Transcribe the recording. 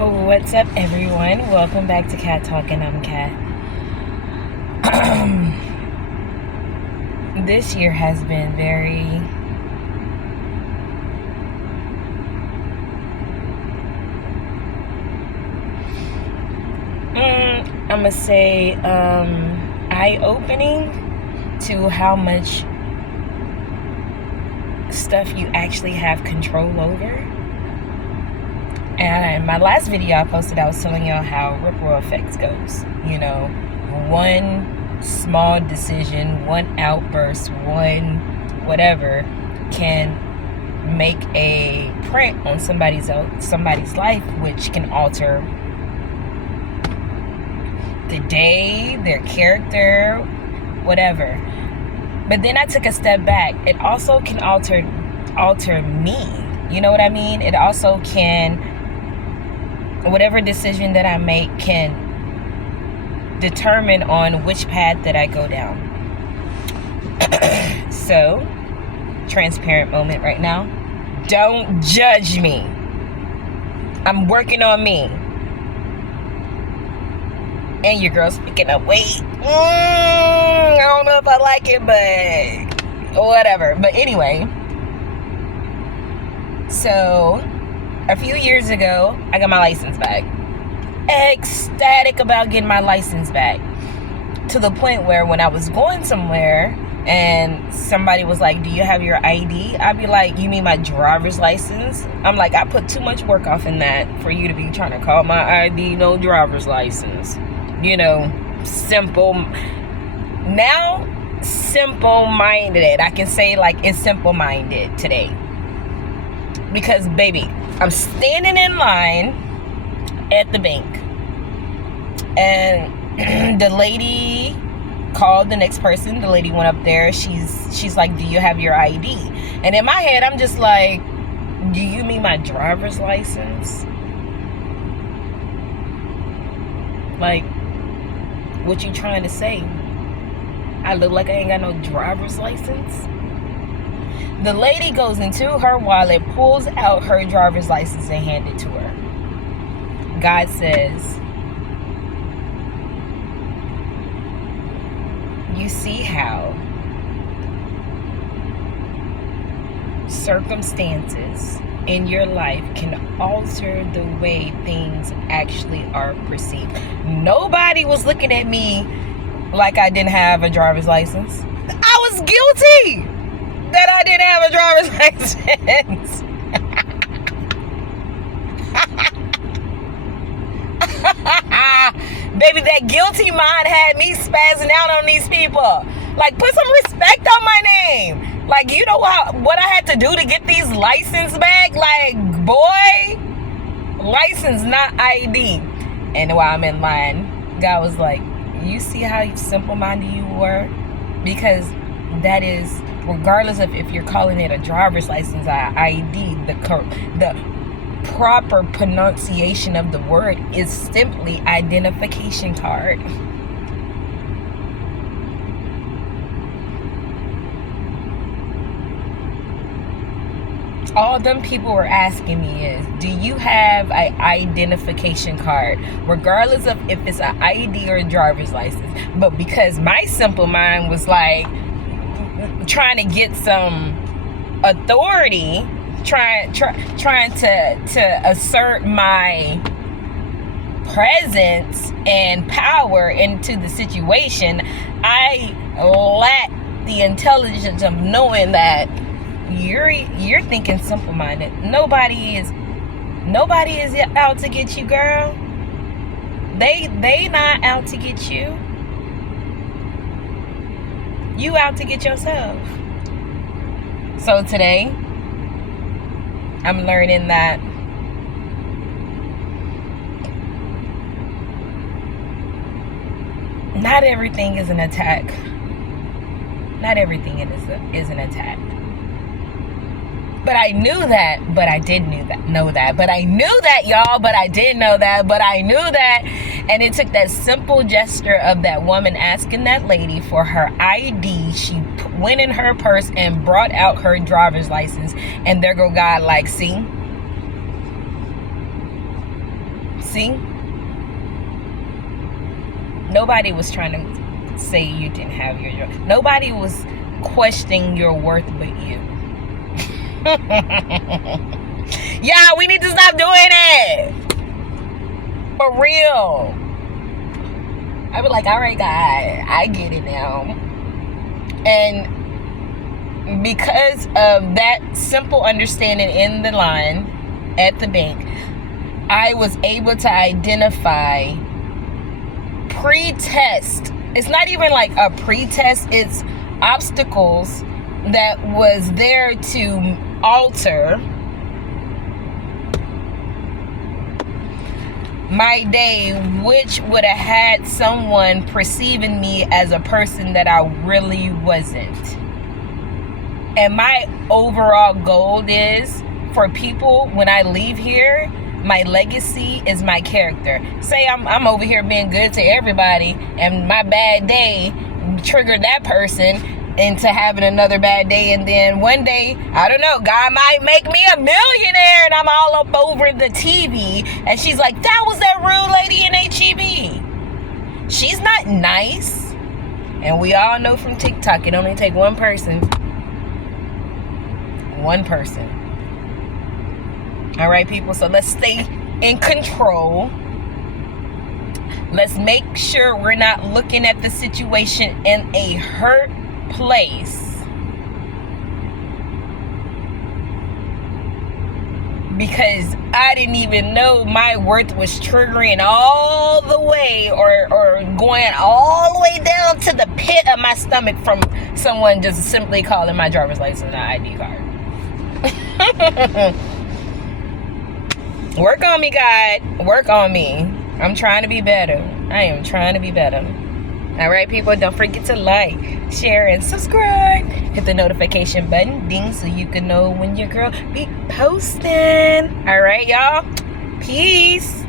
What's up, everyone? Welcome back to Cat Talk, and I'm Cat. This year has been very I'm gonna say eye-opening to how much stuff you actually have control over. And my last video I posted, I was telling y'all how ripple effects goes. One small decision, one outburst, one whatever can make a print on somebody's life, which can alter the day, their character, whatever. But then I took a step back. It also can alter me. You know what I mean? It also can, whatever decision that I make can determine on which path that I go down. So, transparent moment right now. Don't judge me. I'm working on me. And your girl's picking up weight. I don't know if I like it, but whatever. But anyway, so a few years ago, I got my license back. Ecstatic about getting my license back. To the point where when I was going somewhere and somebody was like, do you have your ID? I'd be like, you mean my driver's license? I'm like, I put too much work off in that for you to be trying to call my ID no driver's license. Now, simple-minded. I can say, like, it's simple-minded today. Because, baby, I'm standing in line at the bank. And the lady called the next person. The lady went up there. She's like, do you have your ID? And in my head, I'm just like, do you mean my driver's license? Like, what you trying to say? I look like I ain't got no driver's license? The lady goes into her wallet, pulls out her driver's license and hands it to her. God says, you see how circumstances in your life can alter the way things actually are perceived. Nobody was looking at me like I didn't have a driver's license. I was guilty that I didn't have a driver's license. Baby, that guilty mind had me spazzing out on these people. Like, put some respect on my name. Like, you know what I had to do to get these license back? Like, boy, license, not ID. And while I'm in line, God was like, you see how simple-minded you were? Because that is, regardless of if you're calling it a driver's license or ID, the proper pronunciation of the word is simply identification card. All them people were asking me is, do you have an identification card? Regardless of if it's an ID or a driver's license. But because my simple mind was like trying to get some authority, trying to assert my presence and power into the situation, I lack the intelligence of knowing that you're thinking simple-minded. Nobody is out to get you, girl. They not out to get you. You out to get yourself. So today, I'm learning that not everything is an attack. Not everything is an attack. But I knew that, but I didn't know that. But I knew that, y'all, but I didn't know that. But I knew that. And it took that simple gesture of that woman asking that lady for her ID. She went in her purse and brought out her driver's license. And there go God, like, see? See? Nobody was trying to say you didn't have your job. Nobody was questioning your worth but you. Yeah, we need to stop doing it. For real. I be like, all right, God, I get it now. And because of that simple understanding in the line at the bank, I was able to identify pre-test. It's not even like a pre-test, it's obstacles that was there to alter my day, which would have had someone perceiving me as a person that I really wasn't. And my overall goal is for people, when I leave here, my legacy is my character. Say I'm over here being good to everybody, and my bad day triggered that person into having another bad day, and then one day, I don't know, God might make me a millionaire and I'm all up over the TV, and she's like, that was that rude lady in HEB. She's not nice. And we all know from TikTok, it only takes one person. One person. All right, people, so let's stay in control. Let's make sure we're not looking at the situation in a hurt place. Because I didn't even know my worth was triggering all the way or going all the way down to the pit of my stomach from someone just simply calling my driver's license and ID card. Work on me, God. Work on me. I'm trying to be better. I am trying to be better. All right, people, don't forget to like, share, and subscribe. Hit the notification button, ding, so you can know when your girl be posting. All right, y'all. Peace.